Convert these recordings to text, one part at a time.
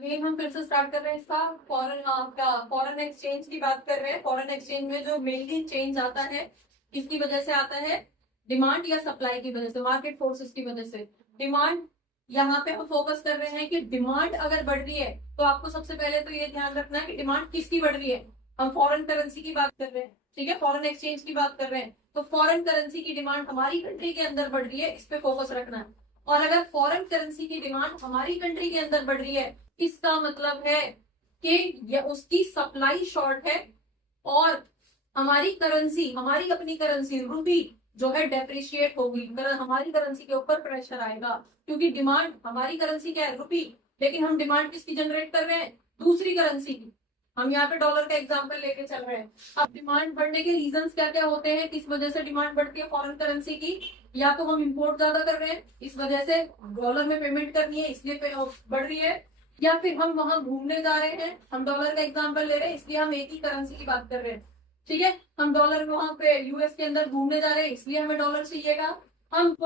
ये हम फिर से स्टार्ट कर रहे हैं इसका फॉरेन एक्सचेंज की बात कर रहे हैं। फॉरेन एक्सचेंज में जो मेनली चेंज आता है किसकी वजह से आता है? डिमांड या सप्लाई की वजह से, मार्केट फोर्सेस की वजह से। डिमांड, यहाँ पे हम फोकस कर रहे हैं कि डिमांड अगर बढ़ रही है तो आपको सबसे पहले तो ये ध्यान रखना है कि डिमांड किसकी बढ़ रही है। हम फॉरेन करेंसी की बात कर रहे हैं, ठीक है, फॉरेन एक्सचेंज की बात कर रहे हैं, तो फॉरेन करेंसी की डिमांड हमारी कंट्री के अंदर बढ़ रही है, इस पे फोकस रखना है। और अगर फॉरेन करेंसी की डिमांड हमारी कंट्री के अंदर बढ़ रही है, इसका मतलब है कि ये उसकी सप्लाई शॉर्ट है और हमारी करेंसी, हमारी अपनी करेंसी रूपी जो है डेप्रिशिएट होगी। हमारी करेंसी के ऊपर प्रेशर आएगा, क्योंकि डिमांड, हमारी करेंसी क्या है? रूपी, लेकिन हम डिमांड किसकी जनरेट कर रहे हैं? दूसरी करेंसी की। हम यहाँ पे डॉलर का एग्जांपल लेके चल रहे हैं। अब डिमांड बढ़ने के रीजंस क्या क्या होते हैं, किस वजह से डिमांड बढ़ती है फॉरेन करेंसी की? या तो हम इंपोर्ट ज्यादा कर रहे हैं, इस वजह से डॉलर में पेमेंट करनी है इसलिए बढ़ रही है, या फिर हम वहां घूमने जा रहे हैं, हम डॉलर का एग्जांपल ले रहे हैं इसलिए हम एक ही करेंसी की बात कर रहे हैं, ठीक है, हम डॉलर में वहां पे यूएस के अंदर घूमने जा रहे हैं इसलिए हमें डॉलर चाहिएगा। हमें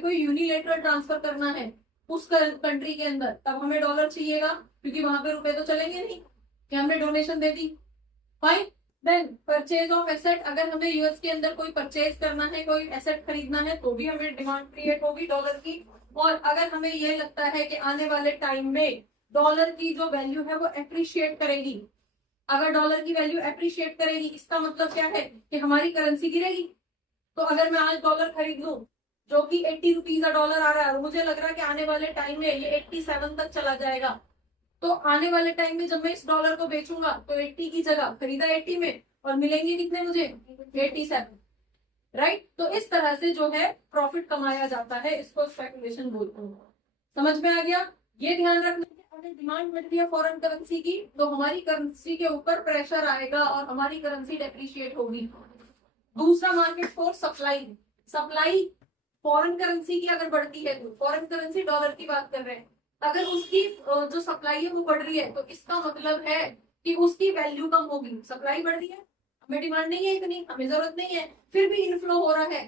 कोई यूनिलेटरल ट्रांसफर करना है उस कंट्री के अंदर, तब हमें डॉलर चाहिएगा, क्योंकि वहां पे रुपए तो चलेंगे नहीं कि हमने डोनेशन दे दी। Fine. Then purchase of asset, अगर हमें यूएस के अंदर कोई परचेज करना है, कोई एसेट खरीदना है, तो भी हमें डिमांड क्रिएट होगी डॉलर की। और अगर हमें ये लगता है कि आने वाले टाइम में डॉलर की जो वैल्यू है वो एप्रिशिएट करेगी, अगर डॉलर की वैल्यू एप्रिशिएट करेगी, इसका मतलब क्या है कि हमारी करेंसी गिरेगी। तो अगर मैं आज डॉलर खरीद लूं जो कि 80 रुपीज का डॉलर आ रहा है और मुझे लग रहा है कि आने वाले टाइम में ये 87 तक चला जाएगा, तो आने वाले टाइम में जब मैं इस डॉलर को बेचूंगा तो 80 की जगह खरीदा 80 में और मिलेंगे कितने मुझे? 87। राइट। तो इस तरह से जो है प्रॉफिट कमाया जाता है, इसको स्पेकुलेशन बोलते हैं। समझ में आ गया? ये ध्यान रखना कि अगर डिमांड बढ़ रही है फॉरेन करेंसी की तो हमारी करेंसी के ऊपर प्रेशर आएगा और हमारी करेंसी डेप्रिशिएट होगी। दूसरा market force supply. Supply foreign currency की अगर बढ़ती है, तो फॉरेन करेंसी डॉलर की बात कर रहे हैं, अगर उसकी जो सप्लाई है वो बढ़ रही है तो इसका मतलब है कि उसकी वैल्यू कम होगी। सप्लाई बढ़ रही है, हमें डिमांड नहीं है इतनी, हमें जरूरत नहीं है, फिर भी इनफ्लो हो रहा है,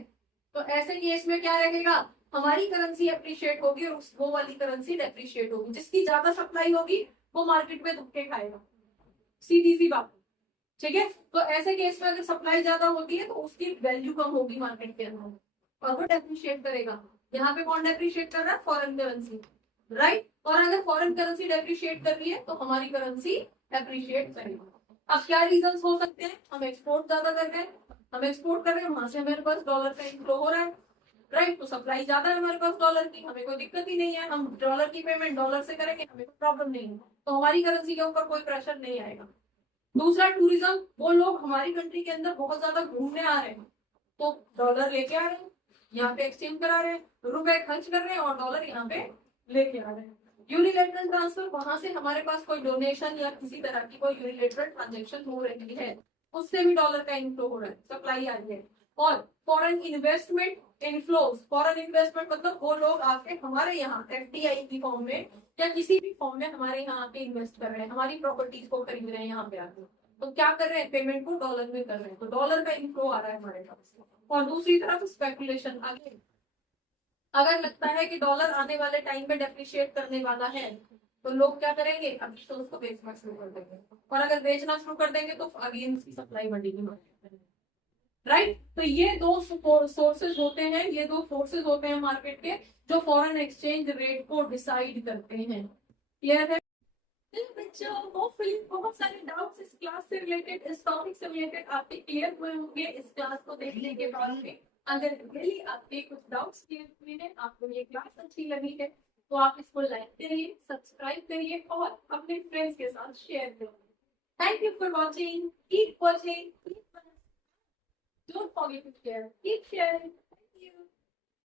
तो ऐसे केस में क्या रहेगा? हमारी करेंसी अप्रिशिएट होगी और वो वाली करेंसी डेप्रिशिएट होगी। जिसकी ज्यादा सप्लाई होगी वो मार्केट में धक्के खाएगा, सीधी सी बात, ठीक है। तो ऐसे केस में अगर सप्लाई ज्यादा होती है तो उसकी वैल्यू कम होगी मार्केट के अंदर और वो डेप्रिशिएट करेगा। यहाँ पे कौन डेप्रिशिएट कर रहा है? Foreign currency, right. और अगर फॉरेन करेंसी डेप्रिशिएट कर रही है तो हमारी करेंसी एप्रिशिएट करेगी। अब क्या रीजंस हो सकते हैं? हम एक्सपोर्ट ज्यादा कर रहे हैं, हम एक्सपोर्ट कर रहे हैं, वहां से हमारे पास डॉलर का इनफ्लो हो रहा है, राइट। तो सप्लाई ज्यादा है हमारे पास डॉलर की, हमें कोई दिक्कत ही नहीं है, हम डॉलर की पेमेंट डॉलर से करेंगे, हमें कोई प्रॉब्लम नहीं है, तो हमारी करेंसी के ऊपर कोई प्रेशर नहीं आएगा। दूसरा टूरिज्म, वो लोग हमारी कंट्री के अंदर बहुत ज्यादा घूमने आ रहे हैं तो डॉलर लेके आ रहे हैं, यहाँ पे एक्सचेंज करा रहे हैं, रुपए खर्च कर रहे हैं और डॉलर यहाँ पे लेके आ रहे हैं। यूनिलेटरल ट्रांसफर, वहां से हमारे पास कोई डोनेशन या किसी तरह की कोई यूनिलेटरल ट्रांजेक्शन हो रही है, उससे भी डॉलर का इनफ्लो हो रहा है, सप्लाई आ रही है। और foreign investment inflows, foreign investment मतलब वो लोग आके हमारे यहाँ एफडीआई की फॉर्म में या किसी भी फॉर्म में हमारे यहाँ आके इन्वेस्ट कर रहे हैं, हमारी प्रॉपर्टीज को खरीद रहे हैं यहाँ पे आके, तो क्या कर रहे हैं? पेमेंट को डॉलर में कर रहे हैं, तो डॉलर का इनफ्लो आ रहा है हमारे पास। और दूसरी तरफ स्पेकुलेशन, आगे अगर लगता है कि डॉलर आने वाले टाइम में डेप्रिशिएट करने वाला है तो लोग क्या करेंगे? अभी तो उसको बेचना शुरू कर देंगे, और अगर बेचना शुरू कर देंगे तो अगेन उसकी सप्लाई बढ़ेगी, राइट। तो ये दो सोर्सेज होते हैं, ये दो फोर्सेज होते हैं मार्केट के जो फॉरेन एक्सचेंज रेट को डिसाइड करते हैं। क्लियर है बच्चों? होपफुली बहुत सारे डाउट्स इस क्लास से रिलेटेड, इस टॉपिक से रिलेटेड आपके क्लियर हुए होंगे इस क्लास को देखने के बाद में। अगर रियली आपके कुछ डाउट्स क्लियर हुए हैं, आपको ये क्लास अच्छी लगी है, तो आप इसको लाइक करिए, सब्सक्राइब करिए और अपने फ्रेंड्स के साथ शेयर करिए। Thank you for watching, keep watching, don't forget to share, keep sharing.